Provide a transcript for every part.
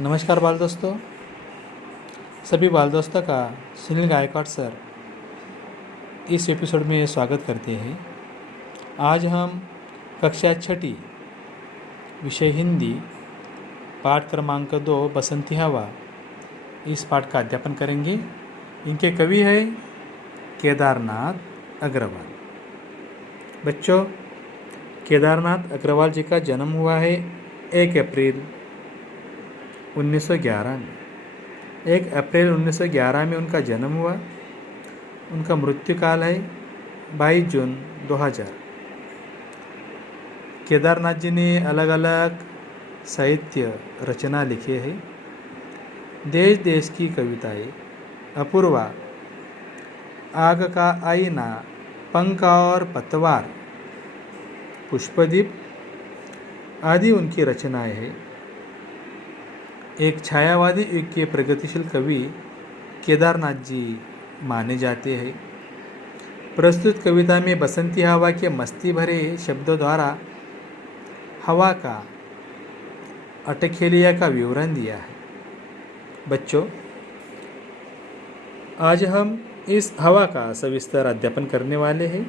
नमस्कार बाल दोस्तों, सभी बाल दोस्तों का सुनील गायकवाड़ सर इस एपिसोड में स्वागत करते हैं। आज हम कक्षा 6 विषय हिंदी पाठ क्रमांक 2 बसंती हवा इस पाठ का अध्यापन करेंगे। इनके कवि है केदारनाथ अग्रवाल। बच्चों, केदारनाथ अग्रवाल जी का जन्म हुआ है 1 अप्रैल 1911 में। 1 अप्रैल 1911 में उनका जन्म हुआ। उनका मृत्यु काल है 22 जून 2000। केदारनाथ जी ने अलग अलग साहित्य रचना लिखे हैं। देश देश की कविताएं, अपूर्वा, आग का आईना, पंख और पतवार, पुष्पदीप आदि उनकी रचनाएं हैं। एक छायावादी युग के प्रगतिशील कवि केदारनाथ जी माने जाते हैं। प्रस्तुत कविता में बसंती हवा के मस्ती भरे शब्दों द्वारा हवा का अटखेलिया का विवरण दिया है। बच्चों, आज हम इस हवा का सविस्तर अध्ययन करने वाले हैं।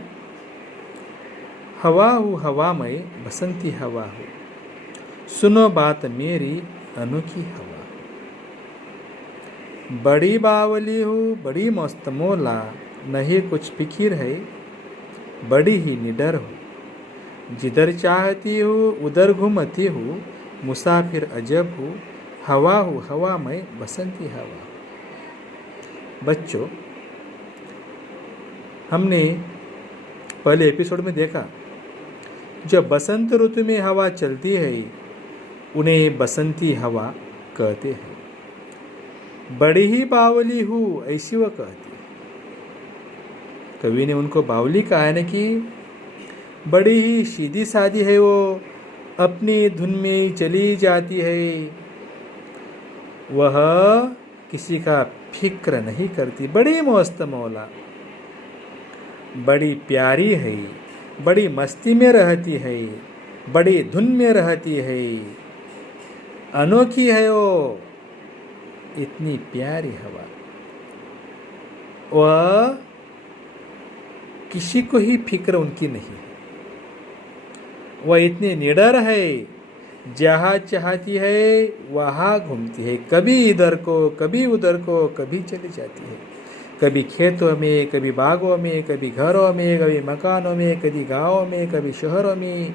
हवा हूँ हवामय बसंती हवा हो, सुनो बात मेरी अनोखी हवा। बड़ी बावली हूँ बड़ी मस्त मौला, नहीं कुछ फिकिर है बड़ी ही निडर हूँ। जिधर चाहती हूँ उधर घूमती हूँ, मुसाफिर अजब हूँ, हवा हूँ हवा में बसंती हवा। बच्चों, हमने पहले एपिसोड में देखा, जब बसंत ऋतु में हवा चलती है उन्हें बसंती हवा कहते हैं। बड़ी ही बावली हूँ ऐसी वह कहती है। कवि ने उनको बावली कहा है कि बड़ी ही सीधी सादी है, वो अपनी धुन में चली जाती है, वह किसी का फिक्र नहीं करती। बड़ी मस्त मौला, बड़ी प्यारी है, बड़ी मस्ती में रहती है, बड़ी धुन में रहती है, अनोखी है वो इतनी प्यारी हवा। वह किसी को ही फिक्र उनकी नहीं है। वह इतनी निडर है, जहाँ चाहती है वहाँ घूमती है, कभी इधर को कभी उधर को, कभी चली जाती है। कभी खेतों में, कभी बागों में, कभी घरों में, कभी मकानों में, कभी गाँवों में, कभी शहरों में।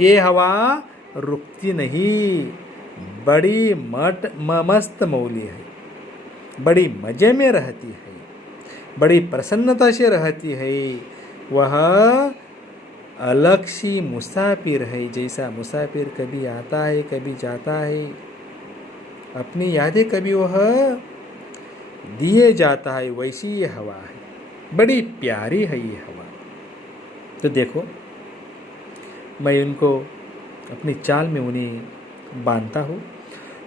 ये हवा रुकती नहीं। बड़ी मस्त मौली है, बड़ी मजे में रहती है, बड़ी प्रसन्नता से रहती है। वह अलग सी मुसाफिर है, जैसा मुसाफिर कभी आता है कभी जाता है, अपनी यादें कभी वह दिए जाता है, वैसी ये हवा है। बड़ी प्यारी है ये हवा। तो देखो, मैं उनको अपनी चाल में उन्हें बांधता हूँ।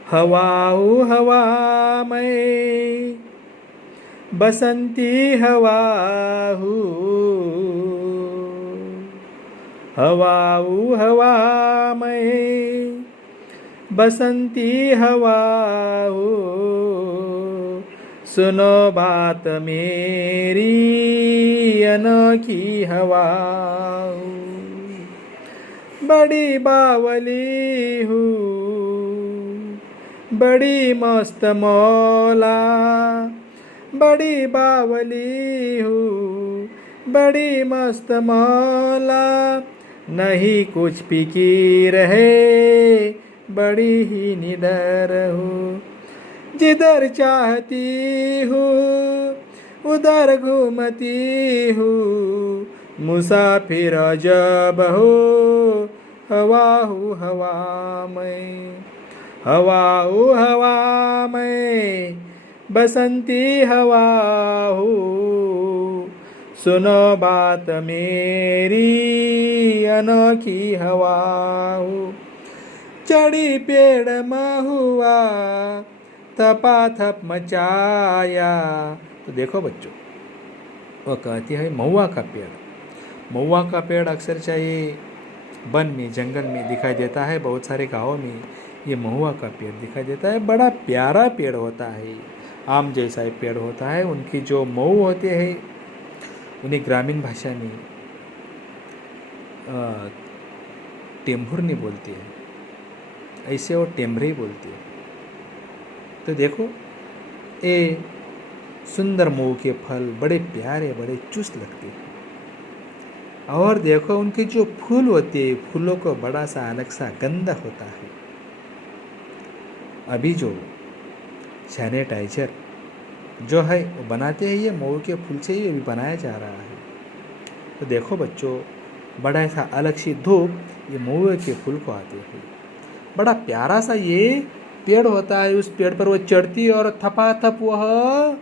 हवा हूँ हवा मैं बसंती हवा हूँ, हवा हूँ हवा मैं बसंती हवा हूँ, सुनो बात मेरी अनोखी हवा हूँ। बड़ी बावली हूँ बड़ी मस्त मौला, बड़ी बावली हूँ बड़ी मस्त मौला, नहीं कुछ फिकीर है बड़ी ही निडर हूँ। जिधर चाहती हूँ उधर घूमती हूँ, मुसाफिर जब हो, हवा हूँ हवा में, हवा हूँ हवा में बसंती हवा हूँ, सुनो बात मेरी अनोखी हवा हूँ। चढ़ी पेड़ महुआ थपाथप मचाया। तो देखो बच्चों, वह कहती है महुआ का पेड़। महुआ का पेड़ अक्सर चाहिए वन में, जंगल में दिखाई देता है, बहुत सारे गाँवों में ये महुआ का पेड़ दिखाई देता है। बड़ा प्यारा पेड़ होता है, आम जैसा पेड़ होता है। उनकी जो मऊ होते हैं उन्हें ग्रामीण भाषा में टेम्भुरनी बोलती है, ऐसे वो टेम्भरे ही बोलती है। तो देखो ये सुंदर मऊ के फल बड़े प्यारे, बड़े चुस्त लगते हैं। और देखो उनके जो फूल होते हैं, फूलों को बड़ा सा अलग सा गंध होता है। अभी जो सैनिटाइजर जो है वो बनाते हैं, ये मऊ के फूल से ही अभी बनाया जा रहा है। तो देखो बच्चों, बड़ा सा अलग सी धूप ये मऊ के फूल को आते हैं। बड़ा प्यारा सा ये पेड़ होता है। उस पेड़ पर वो चढ़ती है और थपाथप वह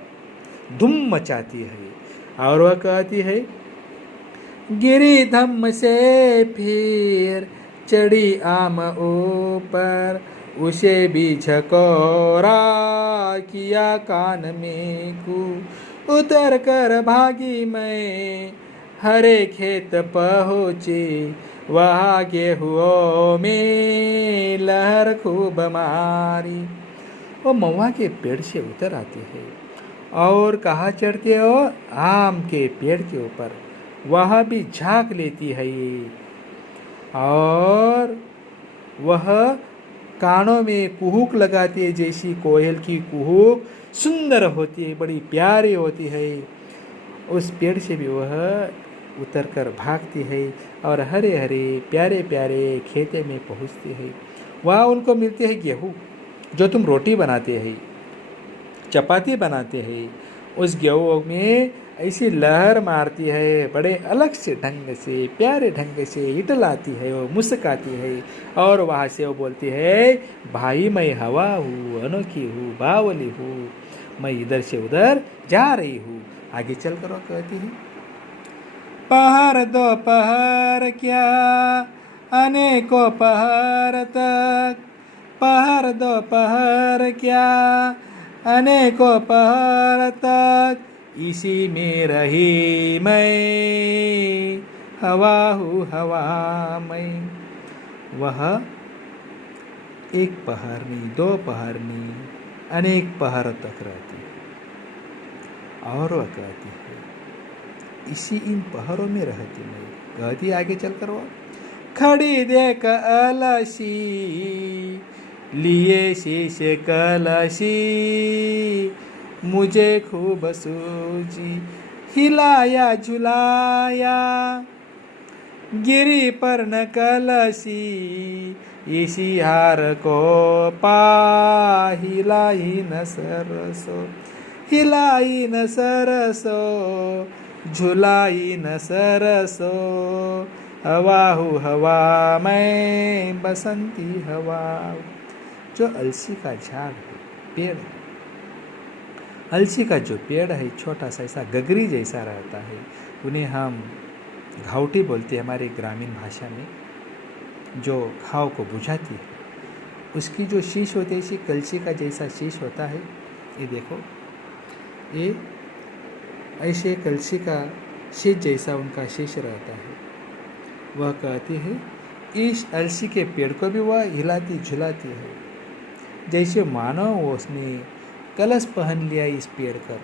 धूम मचाती है और वह कहती है, गिरी धम्म से फिर चढ़ी आम ऊपर, उसे भी झकोरा किया कान में को, उतर कर भागी मैं हरे खेत पहुँची, वहाँ गेहूँ में लहर खूब मारी। वो महुआ के पेड़ से उतर आती है और कहाँ चढ़ते हो? आम के पेड़ के ऊपर। वह भी झांक लेती है ये, और वह कानों में कुहुक लगाती है, जैसी कोयल की कुहुक सुंदर होती है, बड़ी प्यारी होती है। उस पेड़ से भी वह उतर कर भागती है और हरे हरे प्यारे प्यारे खेते में पहुंचती है। वहाँ उनको मिलते हैं गेहूँ, जो तुम रोटी बनाते हैं, चपाती बनाते हैं। उस गेहूँ में ऐसी लहर मारती है, बड़े अलग से ढंग से, प्यारे ढंग से इटलाती है, वो मुस्काती है। और वहाँ से वो बोलती है, भाई मैं हवा हूँ, अनोखी हूँ, बावली हूँ, मैं इधर से उधर जा रही हूँ। आगे चल कर वो कहती है, पहर दो पहर क्या अनेकों पहर तक, पहर दो पहर क्या अनेकों पहर तक, इसी में रही मैं, हवा हूँ हवा मैं। वह एक पहर नहीं, दो पहर नहीं, अनेक पहर तक रहती। और वह कहती है, इसी इन पहरों में रहती मैं। कहती आगे चल कर वो, खड़ी देख अलसी लिए शीश कलशी, मुझे खूब सूझी, हिलाया झुलाया गिरी पर न कलशी, इसी हार को पा हिलाई न सरसो, हिलाई न सरसो, झुलाई न सरसो, हवा हूँ हवा मैं, बसंती हवा। जो अलसी का झाड़ है, पेड़ है, अलसी का जो पेड़ है छोटा सा ऐसा गगरी जैसा रहता है, उन्हें हम घावटी बोलते हैं हमारे ग्रामीण भाषा में, जो घाव को बुझाती है। उसकी जो शीश होती है, इसी कलसी का जैसा शीश होता है। ये देखो, ये ऐसे कलसी का शीश जैसा उनका शीश रहता है। वह कहती है, इस अलसी के पेड़ को भी वह हिलाती झुलाती है, जैसे मानो उसने कलश पहन लिया इस पेड़ कर।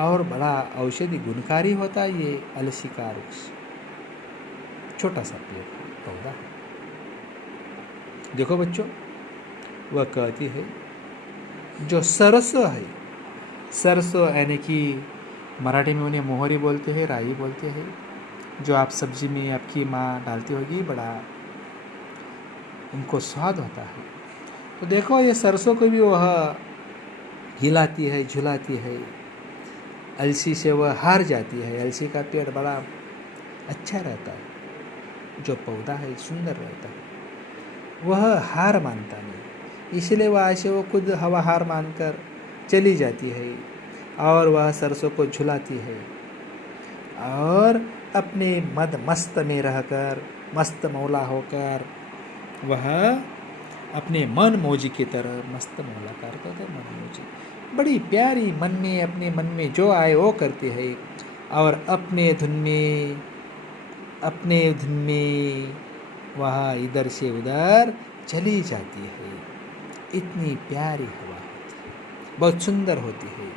और बड़ा औषधि गुणकारी होता है ये अलसी का वृक्ष, छोटा सा पेड़ पौधा है। देखो बच्चों, वह कहती है, जो सरसों है, सरसों यानी कि मराठी में उन्हें मोहरी बोलते हैं, राई बोलते हैं, जो आप सब्जी में आपकी माँ डालती होगी, बड़ा उनको स्वाद होता है। तो देखो ये सरसों को भी वह हिलाती है झुलाती है, अलसी से वह हार जाती है। अलसी का पेड़ बड़ा अच्छा रहता है, जो पौधा है सुंदर रहता है, वह हार मानता नहीं, इसलिए वह ऐसे वो खुद हवा हार मानकर चली जाती है और वह सरसों को झुलाती है और अपने मद मस्त में रहकर, मस्त मौला होकर, वह अपने मन मौजी की तरह मस्त मौला करता था। मन मौजी बड़ी प्यारी, मन में अपने मन में जो आए वो करती है और अपने धुन में वह इधर से उधर चली जाती है। इतनी प्यारी हवा होती है, बहुत सुंदर होती है।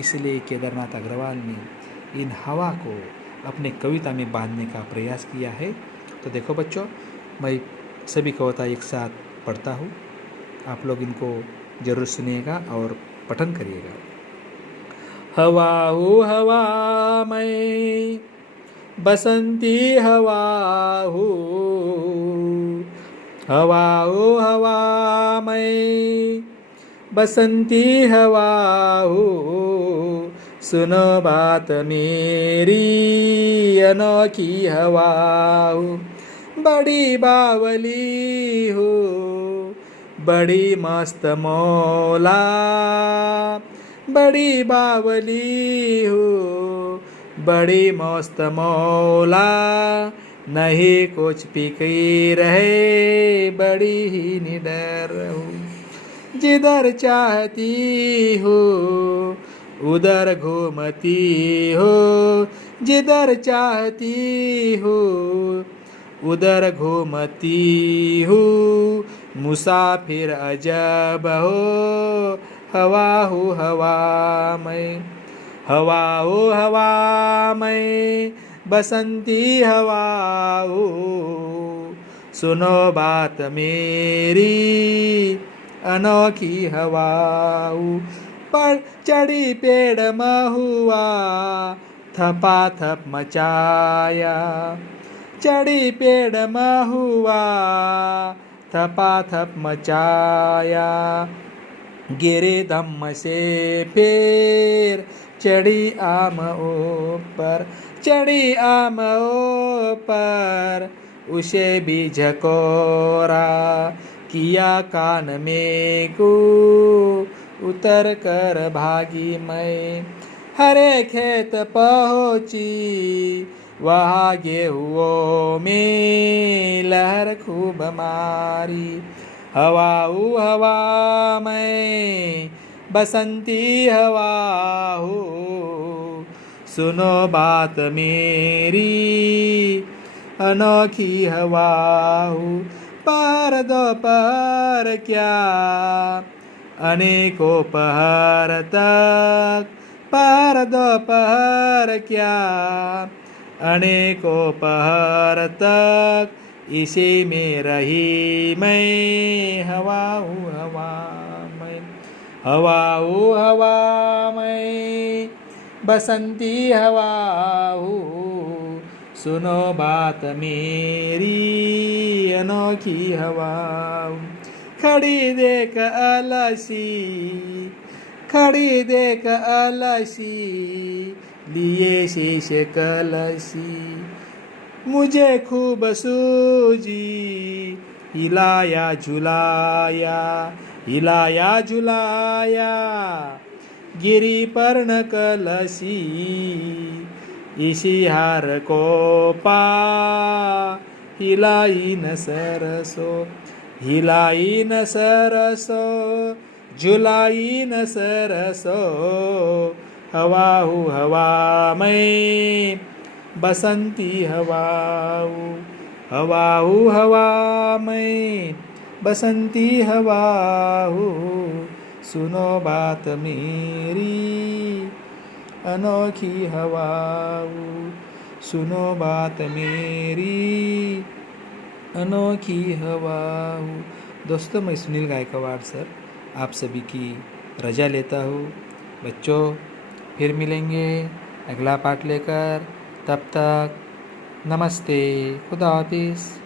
इसलिए केदारनाथ अग्रवाल ने इन हवा को अपने कविता में बांधने का प्रयास किया है। तो देखो बच्चों, मैं सभी कविता एक साथ पढ़ता हूँ, आप लोग इनको जरूर सुनिएगा और पठन करिएगा। हवा हो हवा में बसंती हवा हो, हवा हो हवा में बसंती हवा हो, सुनो बात मेरी अनोखी हवा हो। बड़ी बावली हो, बड़ी मस्त मौला, बड़ी बावली हो, बड़ी मस्त मौला, नहीं कुछ फिक्र है, बड़ी ही निडर हो। जिधर चाहती हो उधर घूमती हो, जिधर चाहती हो उधर घूमती हो, मुसाफिर अजब हो, हवा हो हवा में, हवा हो हवा में बसंती हवा हो, सुनो बात मेरी अनोखी हवा हो। पर चढ़ी पेड़ महुआ थपा थप मचाया, चढ़ी पेड़ महुआ थपा थप मचाया, गिरे धम्म से फिर चढ़ी आम ऊपर, चढ़ी आम ऊपर उसे भी झकोरा, किया कान में को उतर कर भागी मैं। हरे खेत पहुँची वहाँ गेहुओं में लहर खूब मारी, हवा हो हवा में बसंती हवा हो, सुनो बात मेरी अनोखी हवा हो। पहर दोपहर क्या अनेकों पहर तक, पहर दोपहर क्या अनेकों पहर तक, इसी में रही मैं, हवा हूँ हवा में, हवा हूँ हवा में बसंती हवा हूँ, सुनो बात मेरी अनोखी हवा। खड़ी देख अलसी, खड़ी देख अलसी लिए शीश कलसी, मुझे खूब सूझी हिलाया झुलाया, हिलाया झुलाया गिरी पर न कलसी, इसी हार को पा हिलाई न सरसो, हिलाई न सरसो झुलाई न सरसो, हवा हूँ हवा में बसंती हवा हूँ, हवा हूँ हवा में बसंती हवा हूँ, सुनो बात मेरी अनोखी हवा हूँ, सुनो बात मेरी अनोखी हवा हूँ। दोस्तों, मैं सुनील गायकवाड़ सर आप सभी की रजा लेता हूँ। बच्चों, फिर मिलेंगे अगला पाठ लेकर, तब तक नमस्ते, खुदा हाफिज़।